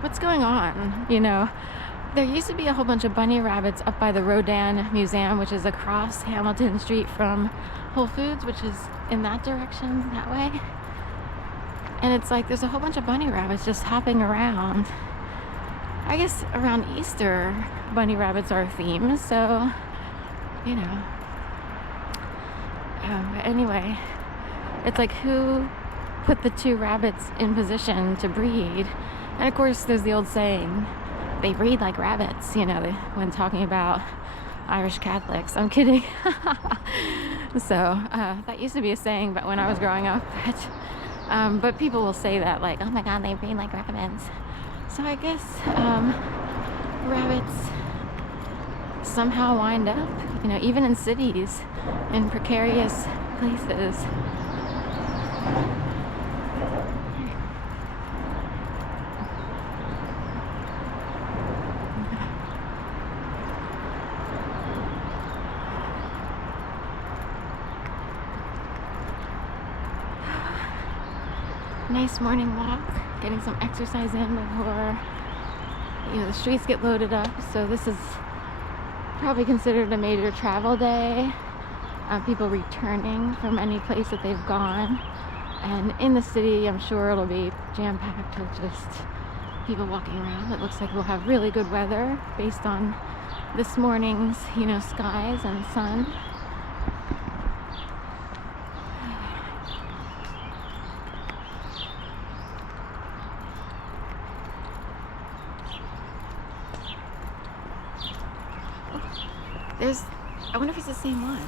what's going on, There used to be a whole bunch of bunny rabbits up by the Rodin Museum, which is across Hamilton Street from Whole Foods, which is in that direction, that way. And it's like there's a whole bunch of bunny rabbits just hopping around. I guess around Easter, bunny rabbits are a theme, so, But anyway, it's like who put the two rabbits in position to breed? And of course, there's the old saying, they breed like rabbits, when talking about Irish Catholics. I'm kidding. So that used to be a saying, but when I was growing up, but people will say that, like, oh my God, they breed like rabbits. So I guess rabbits somehow wind up, even in cities, in precarious places. Nice morning walk, getting some exercise in before the streets get loaded up. So this is probably considered a major travel day. People returning from any place that they've gone, and in the city I'm sure it'll be jam-packed with just people walking around. It looks like we'll have really good weather based on this morning's skies and sun. I wonder if it's the same one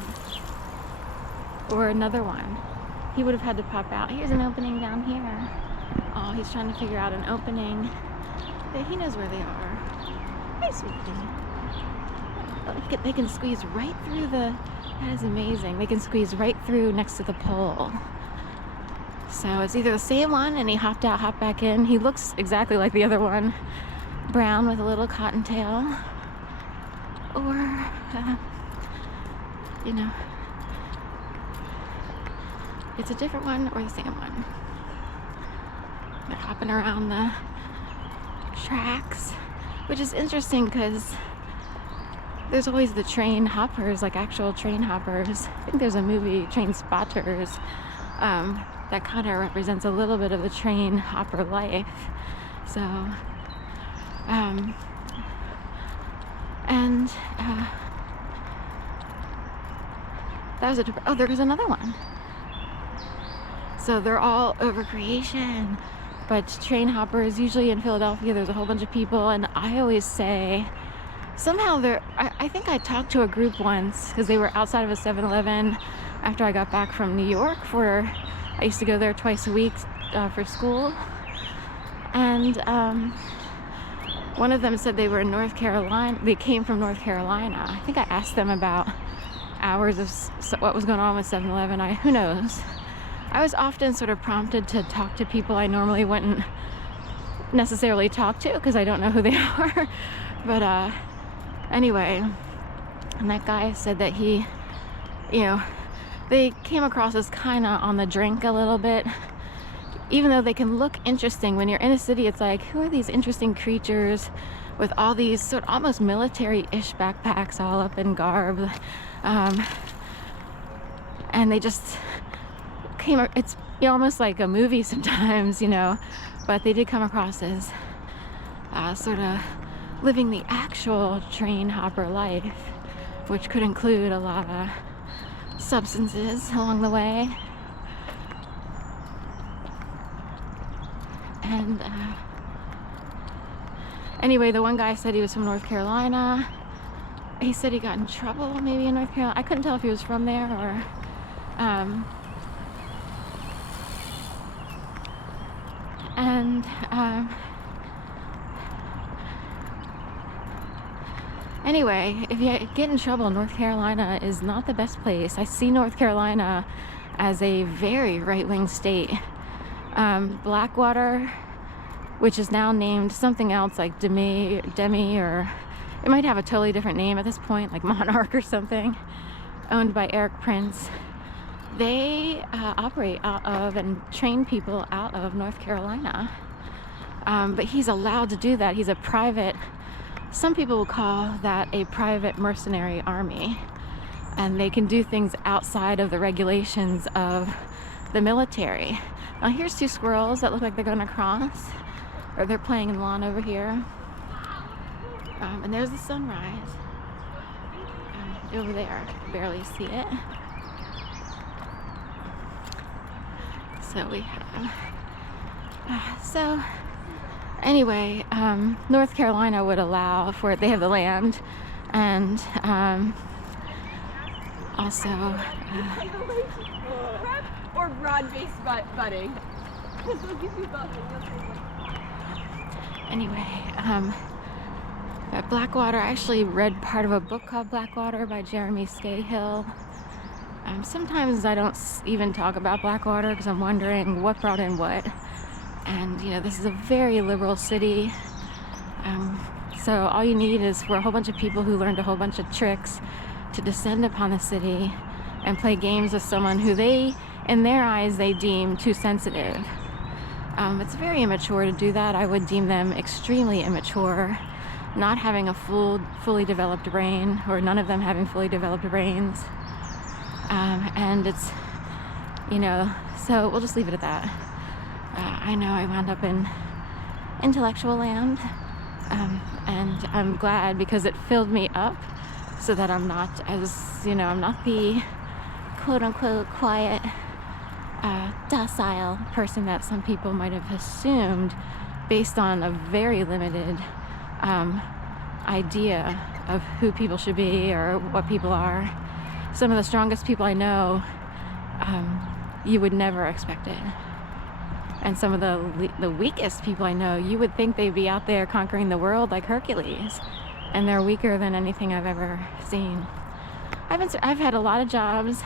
or another one. He would have had to pop out. Here's an opening down here. Oh, he's trying to figure out an opening. He knows where they are. Hey, sweetie. They can squeeze right through that is amazing. They can squeeze right through next to the pole. So it's either the same one and he hopped out, hopped back in. He looks exactly like the other one. Brown with a little cottontail. Or, it's a different one or the same one. They're hopping around the tracks, which is interesting because there's always the train hoppers, like actual train hoppers. I think there's a movie, Train Spotters, that kind of represents a little bit of the train hopper life. So, that was there goes another one. So they're all over creation, but train hoppers, usually in Philadelphia, there's a whole bunch of people, and I always say, somehow I think I talked to a group once, because they were outside of a 7-Eleven after I got back from New York, I used to go there twice a week for school, and one of them said they were in North Carolina. They came from North Carolina. I think I asked them about hours of what was going on with 7-Eleven. Who knows? I was often sort of prompted to talk to people I normally wouldn't necessarily talk to because I don't know who they are. But anyway, and that guy said that he, they came across as kind of on the drink a little bit. Even though they can look interesting, when you're in a city, it's like, who are these interesting creatures with all these sort of almost military-ish backpacks all up in garb? And they just it's almost like a movie sometimes, but they did come across as sort of living the actual train hopper life, which could include a lot of substances along the way. And anyway, the one guy said he was from North Carolina. He said he got in trouble maybe in North Carolina. I couldn't tell if he was from there or anyway, if you get in trouble, North Carolina is not the best place. I see North Carolina as a very right-wing state. Blackwater, which is now named something else like Demi, or it might have a totally different name at this point, like Monarch or something, owned by Eric Prince. They operate out of and train people out of North Carolina. But he's allowed to do that. He's a private, some people will call that a private mercenary army. And they can do things outside of the regulations of the military. Now here's two squirrels that look like they're gonna cross, or they're playing in the lawn over here. And there's the sunrise over there. I can barely see it. So we have, so anyway, North Carolina would allow for it. They have the land, and also or broad-based budding. Anyway, at Blackwater, I actually read part of a book called Blackwater by Jeremy Scahill. Sometimes I don't even talk about Blackwater because I'm wondering what brought in what. And you know, this is a very liberal city. So all you need is for a whole bunch of people who learned a whole bunch of tricks to descend upon the city and play games with someone who they, in their eyes, they deem too sensitive. It's very immature to do that. I would deem them extremely immature, not having a fully developed brain, or none of them having fully developed brains. And it's, you know, so we'll just leave it at that. I know I wound up in intellectual land, and I'm glad because it filled me up so that I'm not as, you know, I'm not the quote-unquote quiet, docile person that some people might have assumed based on a very limited idea of who people should be or what people are. Some of the strongest people I know, you would never expect it. And some of the weakest people I know, you would think they'd be out there conquering the world like Hercules, and they're weaker than anything I've ever seen. I've had a lot of jobs,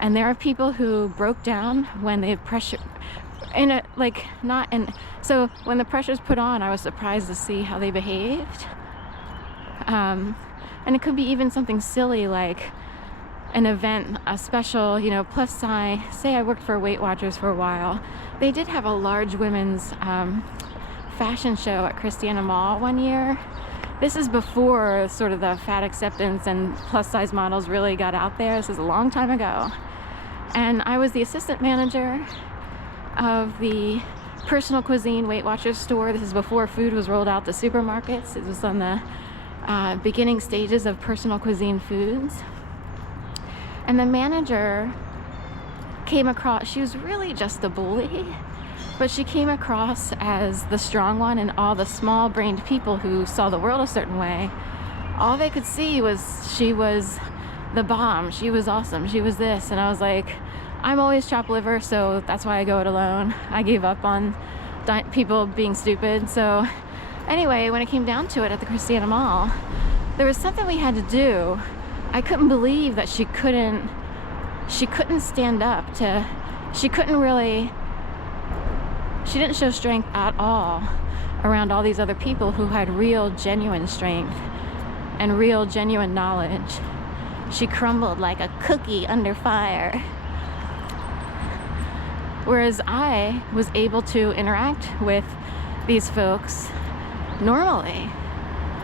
and there are people who broke down when the pressure, so when the pressure's put on, I was surprised to see how they behaved. And it could be even something silly like an event, a special, you know, plus size. Say I worked for Weight Watchers for a while. They did have a large women's fashion show at Christiana Mall one year. This is before sort of the fat acceptance and plus size models really got out there. This is a long time ago. And I was the assistant manager of the personal cuisine Weight Watchers store. This is before food was rolled out to supermarkets. It was on the beginning stages of personal cuisine foods. And the manager came across, she was really just a bully, but she came across as the strong one, and all the small-brained people who saw the world a certain way, all they could see was she was the bomb, she was awesome, she was this. And I was like, I'm always chopped liver, so that's why I go it alone. I gave up on people being stupid. So anyway, when it came down to it at the Christiana Mall, there was something we had to do. I couldn't believe that she couldn't stand up to, she didn't show strength at all around all these other people who had real, genuine strength and real, genuine knowledge. She crumbled like a cookie under fire. Whereas I was able to interact with these folks normally.